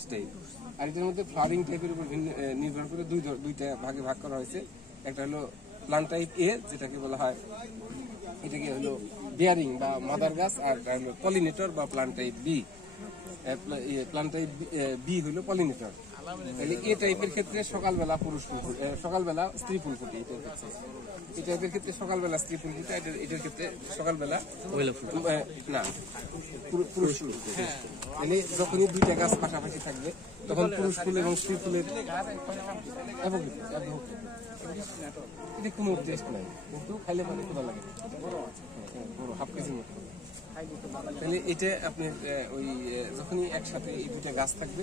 Gas type, আর এটার মধ্যে flowering টাইপের উপর নির্ভর করে দুইটা ভাগে ভাগ করা হয়েছে। একটা হলো প্লান্ট টাইপ এ, যেটাকে বলা হয় এটাকে হলো বিয়ারিং বা মাদার গাছ, আর একটা হলো পলিনেটর বা plant type B. Plant type B হলো পলিনেটর। তাহলে এই টাইপের ক্ষেত্রে সকালবেলা পুরুষ ফুল, সকালবেলা স্ত্রী ফুল ফুটে। এই টাইপের ক্ষেত্রে সকালবেলা স্ত্রী ফুল ফুটে, এটার ক্ষেত্রে সকালবেলা না পুরুষ ফুল ফুটে। তাহলে যখনই দুইটা গাছ পাশাপাশি থাকবে তখন পুরুষ ফুল এবং স্ত্রী ফুলের এটা কোনো টেস্ট নাই, কিন্তু খাইলে মানে ক্ষুধা লাগে, বড় হাফ কেজির মতো। তাহলে এটা আপনি ওই যখনই একসাথে এই দুইটা গাছ থাকবে,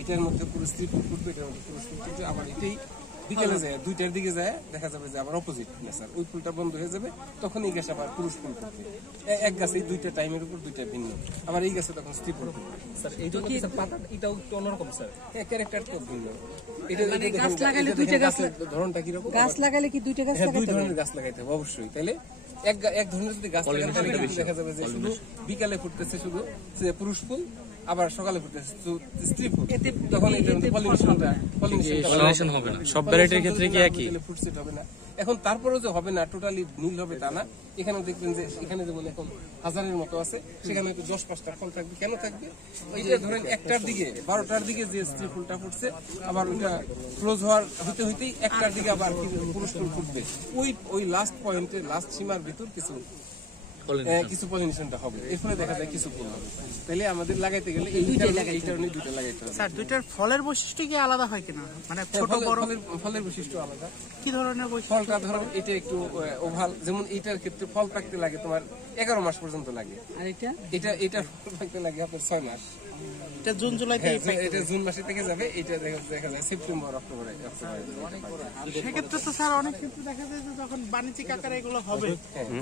এটার মধ্যে পুরো স্ত্রী ফুল ফুটবে, এটার মধ্যে পুরুষ ফুল ফুটবে। আবার এটাই বিকেলে যায়, দুইটার দিকে যায়, দেখা যাবে যে আবার অপোজিট নেচার, ওই ফুলটা বন্ধ হয়ে যাবে, তখন এই গাছে আবার পুরুষ ফুল ফুটবে। এক গাছে দুইটা টাইমের উপর দুইটা ভিন্ন, আবার এই গাছে তখন স্ত্রী ফুল ফুটবে। স্যার এইটা কি পাতা, এটাও একটু অন্যরকম স্যার, ক্যারেক্টার তো ভিন্ন। এটা গাছ লাগালে দুইটা গাছ, ধরনটা কিরকম, গাছ লাগালে কি দুইটা গাছ লাগাতে হবে? দুই ধরনের গাছ লাগাইতে হবে অবশ্যই। তাহলে এক ধরনের যদি গাছ লাগাতে হবে, দেখা যাবে যে শুধু বিকালে ফুটতেছে শুধু পুরুষ ফুল, আবার সকালে ফুটতেছে স্ত্রী ফুল, তখন পলিনেশন হবে না। সব ভ্যারাইটির ক্ষেত্রে কি একই ফুটছে হবে না। এখন তারপরেও যে হবে না, টোটালি নীল হবে তা না। এখানে দেখবেন যে এখানে যেমন এখন হাজারের মতো আছে, সেখানে হয়তো 10-5টা ফল থাকবে। কেন থাকবে? ওই যে ধরেন 1টার দিকে 12টার দিকে যে স্ত্রী ফুলটা ফুটছে, আবার ওইটা ক্লোজ হওয়ার হইতেই 1টার দিকে আবার পুরুষ ফুল ফুটবে। ওই লাস্ট পয়েন্টে, লাস্ট সীমার ভিতর কিছু পলিনেশনটা হবে, এর ফলে দেখা যায় কিছু ফুল হবে। তাহলে আমাদের লাগাইতে গেলে এই দুইটা লাগাইতে হবে। স্যার দুইটার ফলের বৈশিষ্ট্য কি আলাদা হয় কিনা, মানে ছোট বড় ফলের বৈশিষ্ট্য আলাদা। কি ধরনের বৈশিষ্ট্য? ফলটা ধরো এটা একটু ওভাল, যেমন এইটার ক্ষেত্রে ফল পাকতে লাগে তোমার 11 মাস পর্যন্ত লাগে, আর এটা ফল পাকতে লাগে আপনার 6 মাস। এটা জুন জুলাইতে, এটা জুন মাসে থেকে যাবে, এটা দেখা যায় সেপ্টেম্বর অক্টোবরে। সেক্ষেত্রে তো স্যার অনেক ক্ষেত্রে দেখা যায় যে যখন বাণিজ্যিক আকারে এগুলো হবে,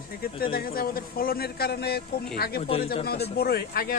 সেক্ষেত্রে দেখা যায় আমাদের ফলনের কারণে কম আগে পরে, যেমন আমাদের বড় আগে